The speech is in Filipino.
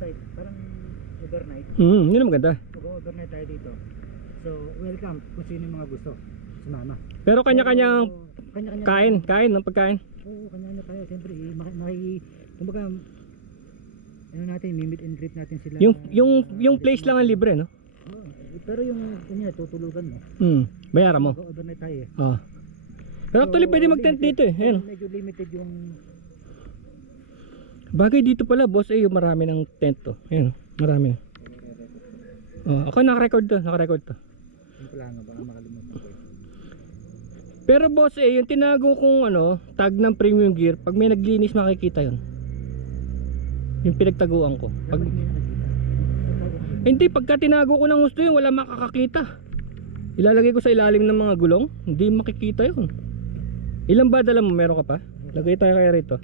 campsite, parang overnight. Yun ang maganda. Mag-overnight tayo dito. So, welcome kung sino yung mga gusto. Sumama. Pero kanya-kanyang Kanya-kanya kain ng pagkain. Oo, kanya-kanya tayo. Siyempre, kumbaga, ano natin, meet and greet natin sila. Yung place lang ang libre, no? Oo, pero yung tutulugan mo. Bayaran mo. Mag-overnight tayo eh. Oo. Pero actually pwede mag-tent dito eh. Ayun. Medyo limited yung... Bagay dito pala, boss, yung marami ng tent to. Ayun, marami. Ako naka-record to. Yung pala nga, baka makalimutan ko eh. Pero boss, yung tinago kong tag ng premium gear, pag may naglinis makikita yun. Yung pinagtaguan ko. Dapat hindi na nakita. Hindi, pagka tinago ko ng gusto yun, wala makakakita. Ilalagay ko sa ilalim ng mga gulong, hindi makikita yun. Ilan ba dala mo? Meron ka pa? Lagay tayo kaya rito.